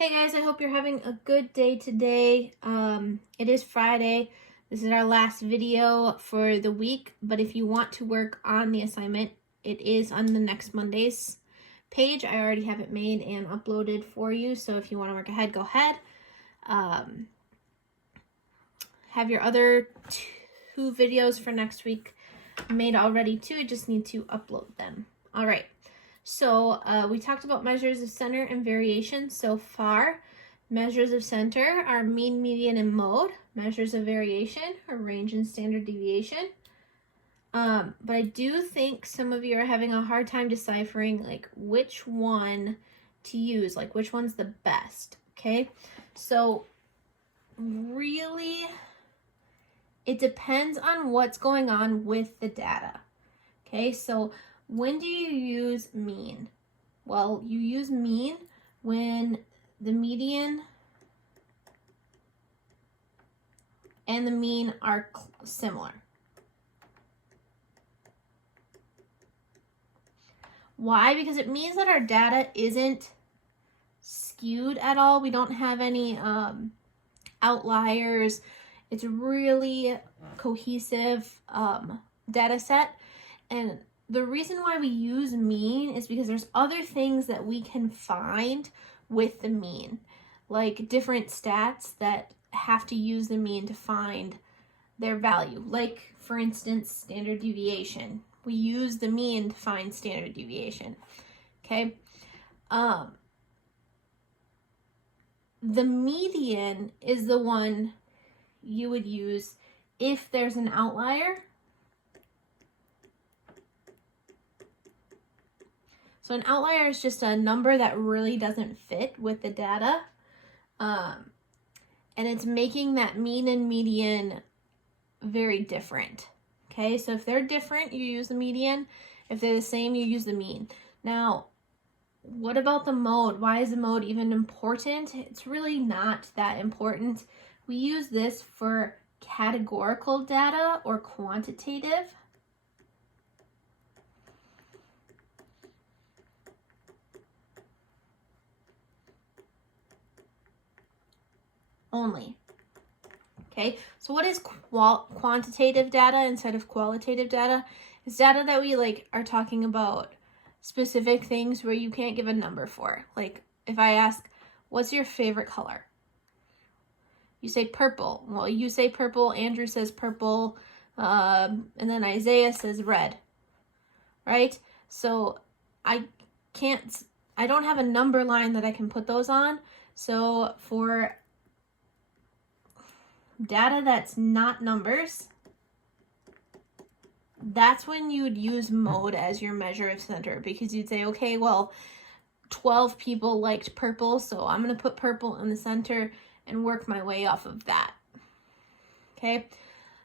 Hey guys, I hope you're having a good day today. It is Friday. This is our last video for the week, but if you want to work on the assignment, it is on the next Monday's page. I already have it made and uploaded for you, so if you want to work ahead, go ahead. Have your other two videos for next week made already too. I just need to upload them. All right. So we talked about measures of center and variation so far. Measures of center are mean, median, and mode. Measures of variation are range and standard deviation. But I do think some of you are having a hard time deciphering like which one to use, like which one's the best, okay? So really, it depends on what's going on with the data, okay? So when do you use mean? Well, you use mean when the median and the mean are similar. Why? Because it means that our data isn't skewed at all. We don't have any outliers. It's really cohesive data set. And the reason why we use mean is because there's other things that we can find with the mean, like different stats that have to use the mean to find their value. Like, for instance, standard deviation. We use the mean to find standard deviation, okay? The median is the one you would use if there's an outlier. So an outlier is just a number that really doesn't fit with the data. And it's making that mean and median very different. Okay, so if they're different, you use the median. If they're the same, you use the mean. Now, what about the mode? Why is the mode even important? It's really not that important. We use this for categorical data or quantitative. Only. Okay, so what is quantitative data instead of qualitative data? It's data that we are talking about specific things where you can't give a number for. Like if I ask, what's your favorite color? You say purple. Well, you say purple, Andrew says purple, and then Isaiah says red, right? So I don't have a number line that I can put those on. So for data that's not numbers, that's when you would use mode as your measure of center, because you'd say, okay, well, 12 people liked purple, so I'm going to put purple in the center and work my way off of that. Okay,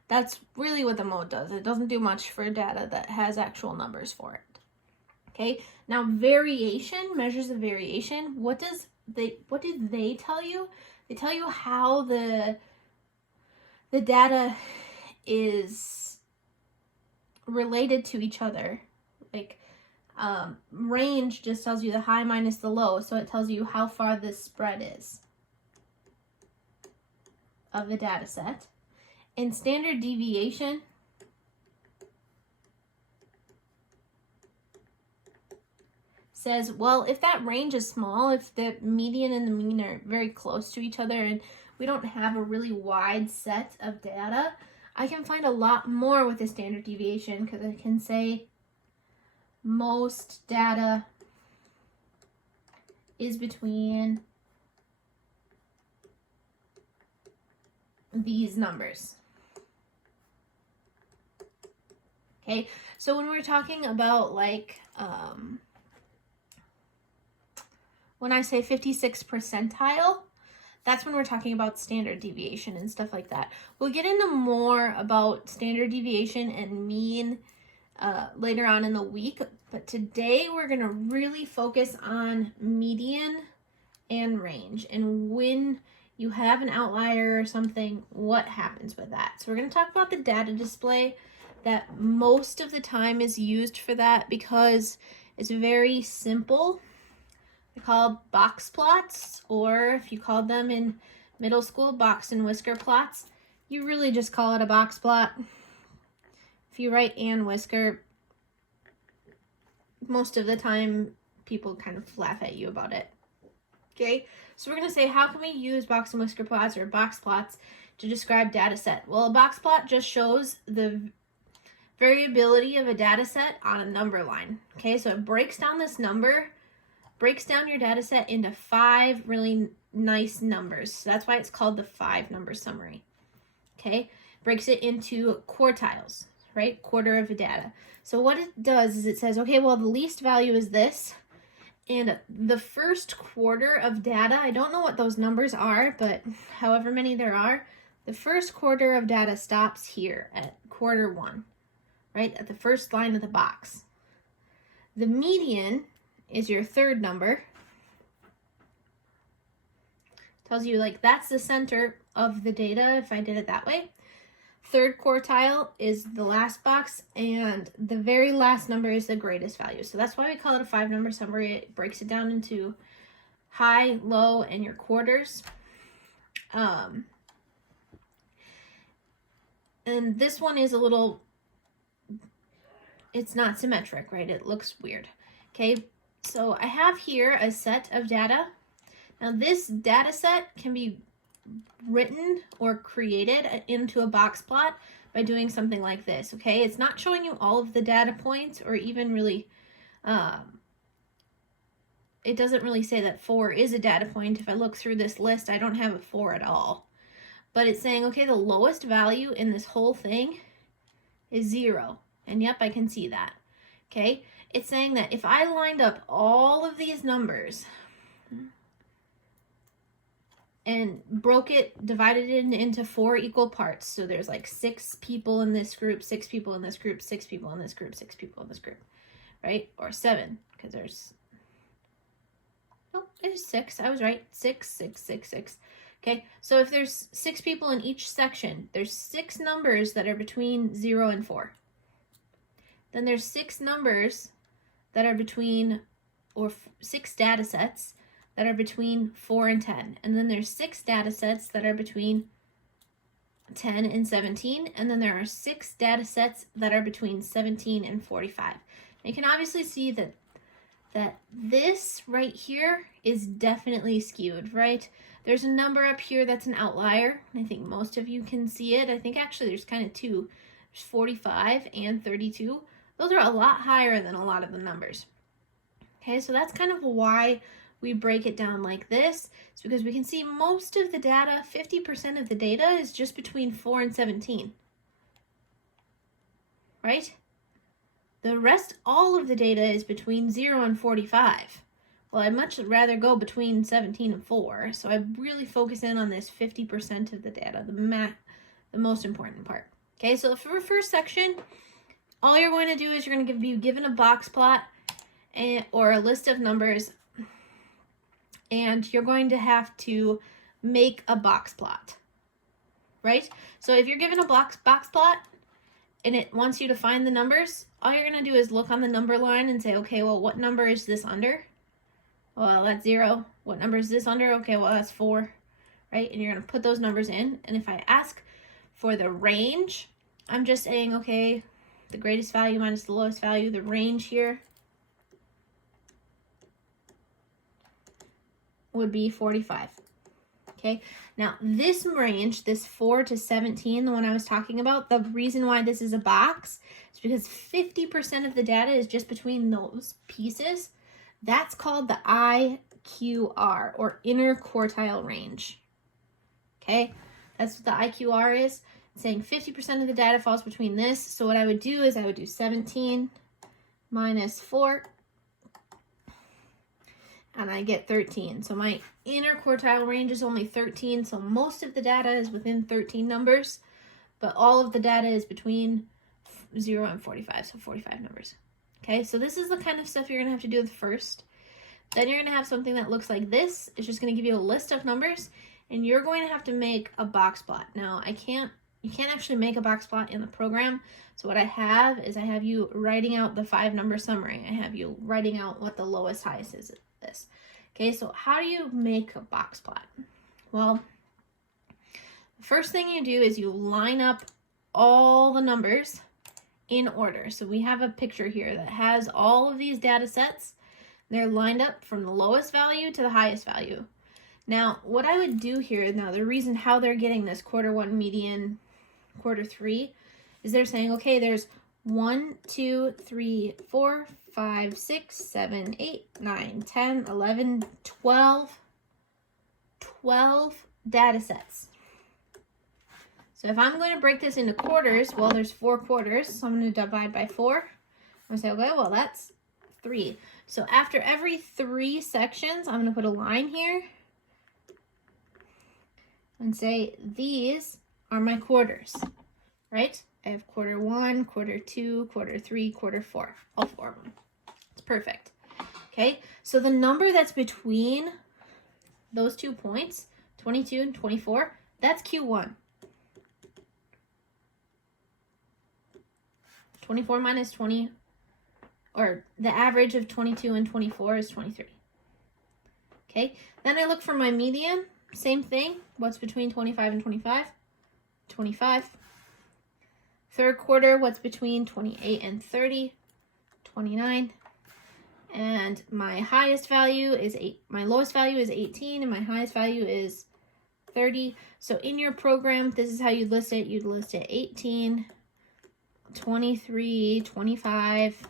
that's really what the mode does. It doesn't do much for data that has actual numbers for it. Okay, now variation, measures of variation, what do they tell you? They tell you how the data is related to each other. Like range just tells you the high minus the low, so it tells you how far this spread is of the data set. And standard deviation says, well, if that range is small, if the median and the mean are very close to each other and we don't have a really wide set of data, I can find a lot more with the standard deviation, because I can say most data is between these numbers. Okay, so when we're talking about when I say 56th percentile, that's when we're talking about standard deviation and stuff like that. We'll get into more about standard deviation and mean later on in the week, but today we're going to really focus on median and range, and when you have an outlier or something, what happens with that. So we're going to talk about the data display that most of the time is used for that because it's very simple. They're called box plots, or if you called them in middle school, box and whisker plots. You really just call it a box plot. If you write and whisker, most of the time people kind of laugh at you about it. Okay, so we're going to say, how can we use box and whisker plots or box plots to describe data set? Well, a box plot just shows the variability of a data set on a number line. Okay, so it breaks down this number, breaks down your data set into 5 really nice numbers. So that's why it's called the 5-number summary. Okay, breaks it into quartiles, right? Quarter of a data. So what it does is it says, okay, well, the least value is this. And the first quarter of data, I don't know what those numbers are, but however many there are, the first quarter of data stops here at quarter 1, right? At the first line of the box. The median is your third number. Tells you like that's the center of the data if I did it that way. Third quartile is the last box, and the very last number is the greatest value. So that's why we call it a 5-number summary. It breaks it down into high, low, and your quarters. And this one is a little, it's not symmetric, right? It looks weird. Okay, so I have here a set of data. Now this data set can be written or created into a box plot by doing something like this. Okay, it's not showing you all of the data points, or even really it doesn't really say that 4 is a data point. If I look through this list, I don't have a 4 at all, but it's saying, okay, the lowest value in this whole thing is 0, and yep, I can see that. Okay, it's saying that if I lined up all of these numbers and broke it, divided it into 4 equal parts. So there's like 6 people in this group, 6 people in this group, 6 people in this group, 6 people in this group, right? Or 7, because there's, oh, there's 6. I was right. 6, 6, 6, 6. Okay, so if there's 6 people in each section, there's 6 numbers that are between 0 and 4. Then there's 6 numbers that are between, or 6 data sets that are between 4 and 10. And then there's 6 data sets that are between 10 and 17. And then there are 6 data sets that are between 17 and 45. You can obviously see that this right here is definitely skewed, right? There's a number up here that's an outlier. I think most of you can see it. I think actually there's kind of 2. There's 45 and 32. Those are a lot higher than a lot of the numbers. Okay, so that's kind of why we break it down like this. It's because we can see most of the data, 50% of the data is just between 4 and 17, right? The rest, all of the data is between 0 and 45. Well, I'd much rather go between 17 and 4, so I really focus in on this 50% of the data, the most important part. Okay, so for the first section, all you're going to do is you're going to be given a box plot or a list of numbers, and you're going to have to make a box plot, right? So if you're given a box plot and it wants you to find the numbers, all you're going to do is look on the number line and say, okay, well, what number is this under? Well, that's 0. What number is this under? Okay, well, that's 4, right? And you're going to put those numbers in. And if I ask for the range, I'm just saying, okay, the greatest value minus the lowest value, the range here would be 45. Okay, now this range, this 4 to 17, the one I was talking about, the reason why this is a box is because 50% of the data is just between those pieces. That's called the IQR, or interquartile range. Okay, that's what the IQR is. It's saying 50% of the data falls between this. So what I would do is I would do 17 minus 4, and I get 13. So my interquartile range is only 13, so most of the data is within 13 numbers, but all of the data is between 0 and 45, so 45 numbers. Okay, so this is the kind of stuff you're going to have to do first. Then you're going to have something that looks like this. It's just going to give you a list of numbers, and you're going to have to make a box plot. Now, you can't actually make a box plot in the program. So what I have is I have you writing out the 5-number summary. I have you writing out what the lowest highest is this. Okay, so how do you make a box plot? Well, the first thing you do is you line up all the numbers in order. So we have a picture here that has all of these data sets. They're lined up from the lowest value to the highest value. Now, what I would do here, now the reason how they're getting this quarter one median, quarter three, is they're saying, okay, there's 1, 2, 3, 4, 5, 6, 7, 8, 9, 10, 11, 12 data sets. So if I'm going to break this into quarters, well, there's 4 quarters, so I'm going to divide by 4. I'm going to say, okay, well, that's 3. So after every 3 sections, I'm going to put a line here and say, these are my quarters, right? I have quarter 1, quarter 2, quarter 3, quarter 4, all 4 of them. It's perfect. Okay, so the number that's between those 2 points, 22 and 24, that's Q1. 24 minus 20, or the average of 22 and 24 is 23. Okay, then I look for my median, same thing. What's between 25 and 25? 25. Third quarter, what's between 28 and 30? 29. And my highest value is 8. My lowest value is 18, and my highest value is 30. So in your program, this is how you'd list it. You'd list it 18, 23, 25,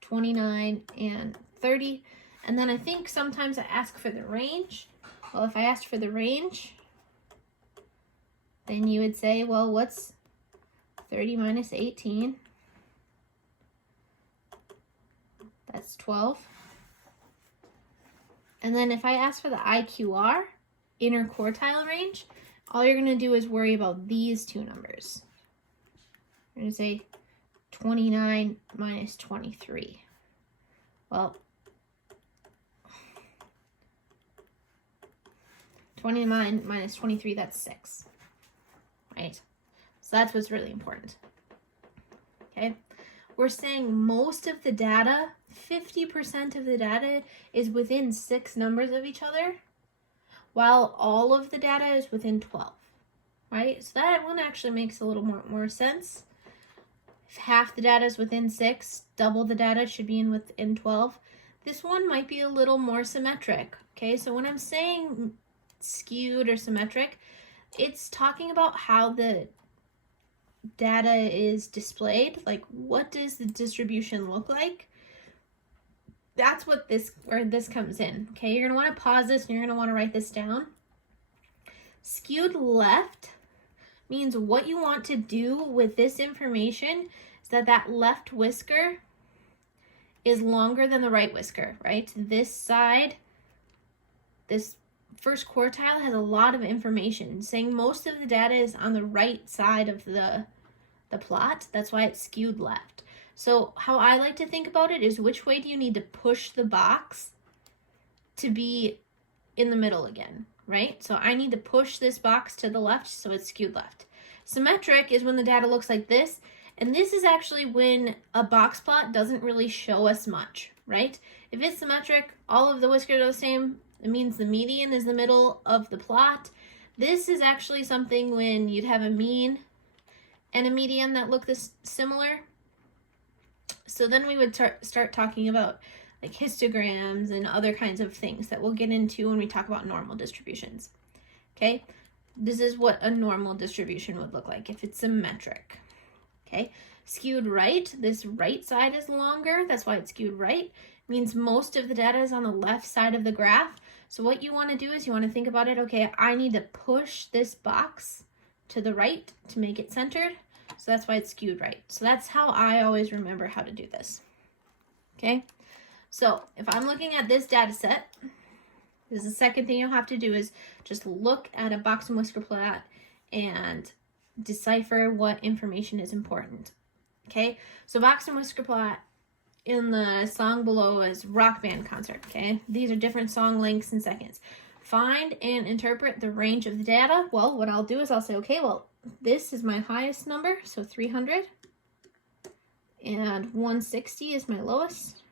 29, and 30. And then I think sometimes I ask for the range. Well, if I asked for the range, then you would say, well, what's 30 minus 18? That's 12. And then if I ask for the IQR, inner quartile range, all you're going to do is worry about these 2 numbers. You're going to say 29 minus 23. Well, 29 minus 23, that's 6. Right? So that's what's really important. Okay? We're saying most of the data, 50% of the data is within 6 numbers of each other, while all of the data is within 12. Right? So that one actually makes a little more sense. If half the data is within 6, double the data should be within 12. This one might be a little more symmetric. Okay, so when I'm saying skewed or symmetric, it's talking about how the data is displayed. Like, what does the distribution look like? That's what this comes in. Okay, you're gonna want to pause this and you're gonna want to write this down. Skewed left means what you want to do with this information is that left whisker is longer than the right whisker, right? This side, this first quartile has a lot of information, saying most of the data is on the right side of the plot. That's why it's skewed left. So how I like to think about it is, which way do you need to push the box to be in the middle again, right? So I need to push this box to the left, so it's skewed left. Symmetric is when the data looks like this, and this is actually when a box plot doesn't really show us much, right? If it's symmetric, all of the whiskers are the same, it means the median is the middle of the plot. This is actually something when you'd have a mean and a median that look this similar. So then we would start talking about like histograms and other kinds of things that we'll get into when we talk about normal distributions. Okay, this is what a normal distribution would look like if it's symmetric. Okay, skewed right, this right side is longer, that's why it's skewed right. It means most of the data is on the left side of the graph. So what you want to do is you want to think about it, okay, I need to push this box to the right to make it centered. So that's why it's skewed right. So that's how I always remember how to do this. Okay, so if I'm looking at this data set, this is the second thing you'll have to do is just look at a box and whisker plot and decipher what information is important. Okay, so box and whisker plot in the song below is rock band concert. Okay, these are different song lengths and seconds. Find and interpret the range of the data. Well, what I'll do is I'll say, okay, well, this is my highest number, so 300, and 160 is my lowest.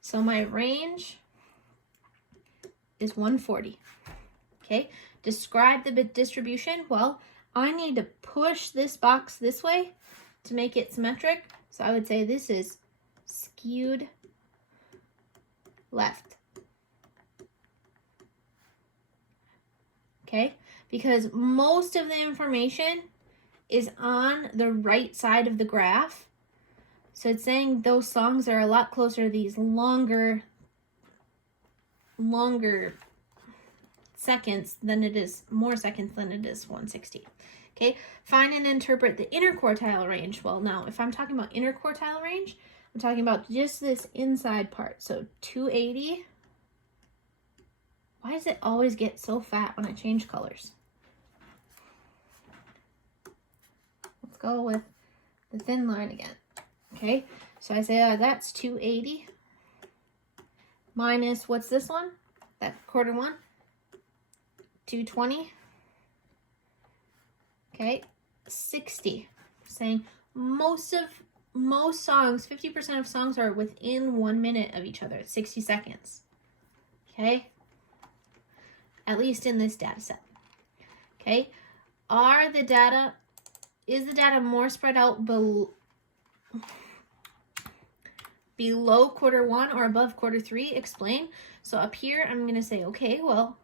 So my range is 140. Okay, describe the bit distribution. Well, I need to push this box this way to make it symmetric. So I would say this is skewed left. Okay, because most of the information is on the right side of the graph. So it's saying those songs are a lot closer to these longer seconds than it is, more seconds than it is 160. Okay, find and interpret the interquartile range. Well, now if I'm talking about interquartile range, I'm talking about just this inside part. So 280. Why does it always get so fat when I change colors? Let's go with the thin line again. Okay, so I say that's 280 minus, what's this one? That quarter one? 220. Okay, 60. Saying most songs, 50% of songs are within 1 minute of each other. It's 60 seconds. Okay, at least in this data set. Okay, is the data more spread out below quarter one or above quarter three? Explain. So up here, I'm going to say, okay, well,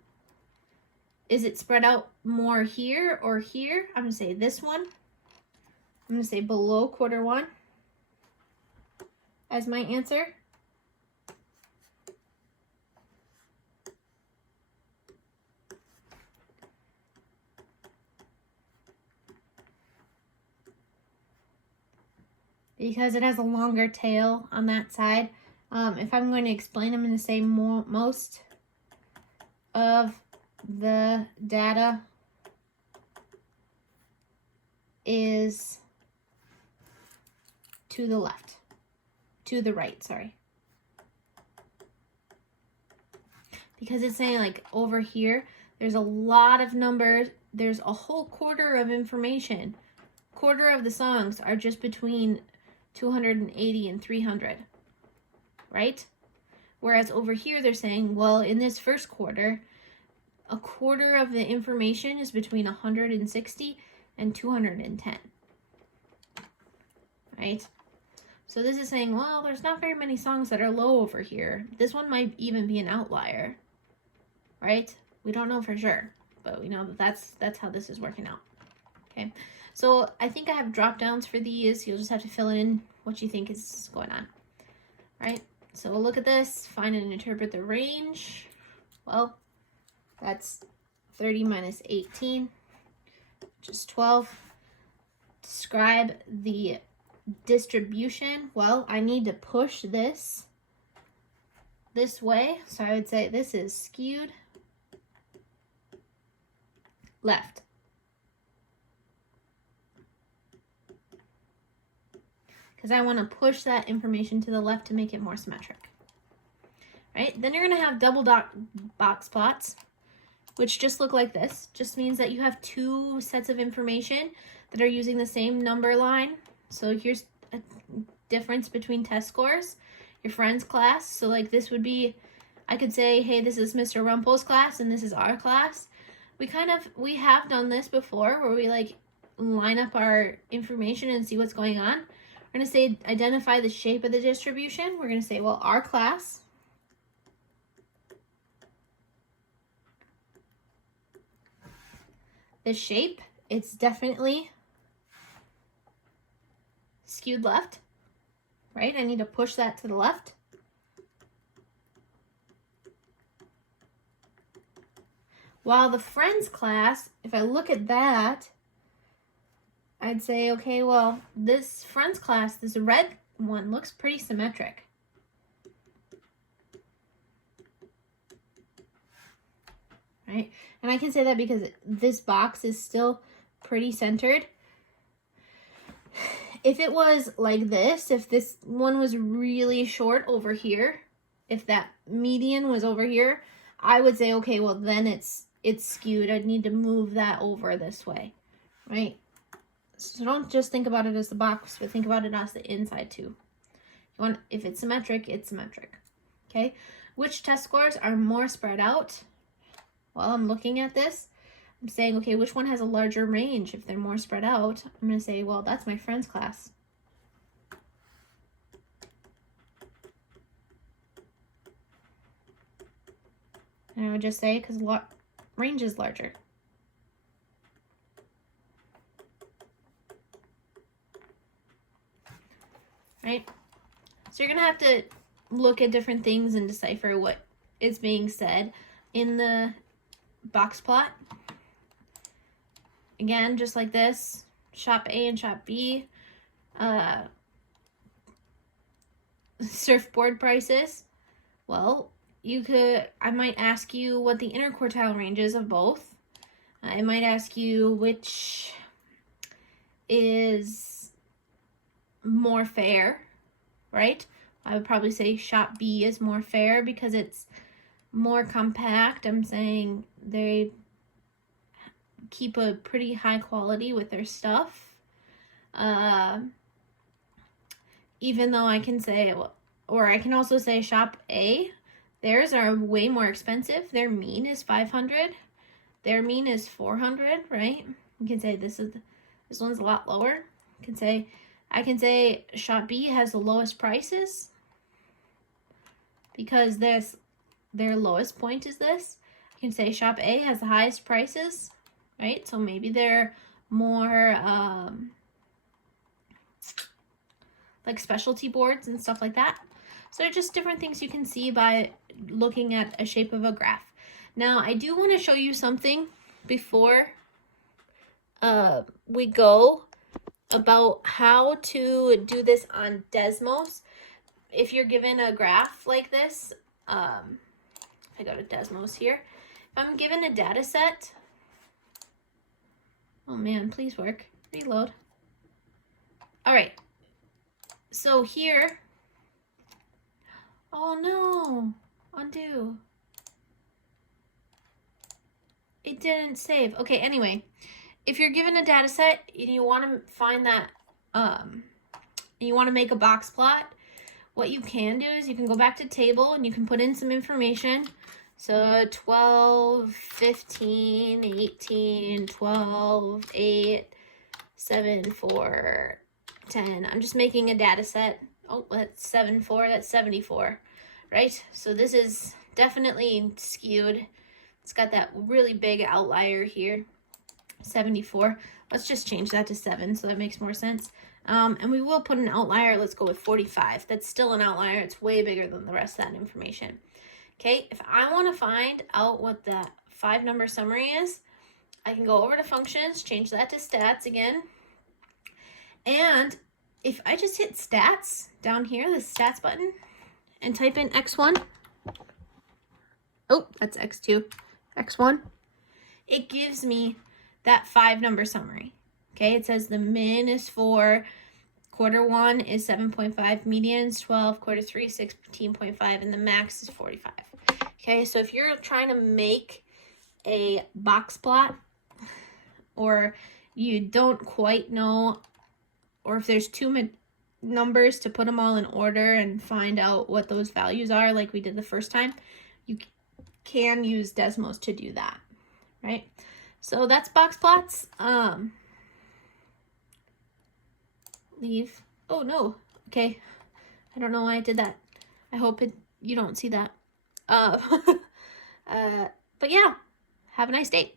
is it spread out more here or here? I'm going to say this one. I'm going to say below quarter one as my answer. Because it has a longer tail on that side. If I'm going to explain, I'm going to say most of the data is to the left, to the right, sorry. Because it's saying like over here, there's a lot of numbers. There's a whole quarter of information. Quarter of the songs are just between 280 and 300, right? Whereas over here, they're saying, well, in this first quarter, a quarter of the information is between 160 and 210, right? So this is saying, well, there's not very many songs that are low over here. This one might even be an outlier, right? We don't know for sure, but we know that that's how this is working out, okay? So I think I have drop downs for these. You'll just have to fill in what you think is going on, right? So we'll look at this, find and interpret the range. Well, that's 30 minus 18, which is 12. Describe the distribution. Well, I need to push this way. So I would say this is skewed left. Because I want to push that information to the left to make it more symmetric. Right? Then you're going to have double dot box plots, which just look like this. Just means that you have two sets of information that are using the same number line. So here's a difference between test scores. Your friend's class. So like this would be, I could say, hey, this is Mr. Rumpel's class and this is our class. We have done this before where we like line up our information and see what's going on. We're going to say identify the shape of the distribution. We're going to say, well, our class the shape, it's definitely skewed left, right? I need to push that to the left. While the friends class, if I look at that, I'd say, okay, well, this friends class, this red one looks pretty symmetric. Right? And I can say that because this box is still pretty centered. If it was like this, if this one was really short over here, if that median was over here, I would say, okay, well, then it's skewed. I'd need to move that over this way, right? So don't just think about it as the box, but think about it as the inside too. If it's symmetric, it's symmetric. Okay. which test scores are more spread out? While I'm looking at this, I'm saying, okay, which one has a larger range? If they're more spread out, I'm going to say, well, that's my friend's class. And I would just say, because range is larger. Right? So you're going to have to look at different things and decipher what is being said in the box plot. Again, just like this, shop A and shop B, surfboard prices. Well, I might ask you what the interquartile range is of both. I might ask you which is more fair, right? I would probably say shop B is more fair because it's more compact. I'm saying they keep a pretty high quality with their stuff. Even though I can say, or I can also say shop A, theirs are way more expensive. Their mean is 500. Their mean is 400, right? You can say this one's a lot lower. I can say shop B has the lowest prices because their lowest point is this. You can say shop A has the highest prices, right? So maybe they're more like specialty boards and stuff like that. So just different things you can see by looking at a shape of a graph. Now, I do want to show you something before we go about how to do this on Desmos. If you're given a graph like this, if I go to Desmos here, if I'm given a data set, oh man, please work, reload. All right, so here, oh no, undo. It didn't save. Okay, anyway, if you're given a data set and you want to find that, you want to make a box plot, what you can do is you can go back to table and you can put in some information. So 12, 15, 18, 12, 8, 7, 4, 10. I'm just making a data set. Oh, that's 7, 4, that's 74, right? So this is definitely skewed. It's got that really big outlier here, 74. Let's just change that to 7 so that makes more sense. And we will put an outlier. Let's go with 45. That's still an outlier. It's way bigger than the rest of that information. Okay, if I want to find out what that 5-number summary is, I can go over to functions, change that to stats again. And if I just hit stats down here, the stats button, and type in X1, oh, that's X2, X1, it gives me that 5-number summary. Okay, it says the min is 4, quarter 1 is 7.5, median is 12, quarter 3 is 16.5, and the max is 45. Okay, so if you're trying to make a box plot, or you don't quite know, or if there's too many numbers to put them all in order and find out what those values are like we did the first time, you can use Desmos to do that, right? So that's box plots. Leave. Oh no. Okay. I don't know why I did that. I hope you don't see that. But yeah, have a nice day.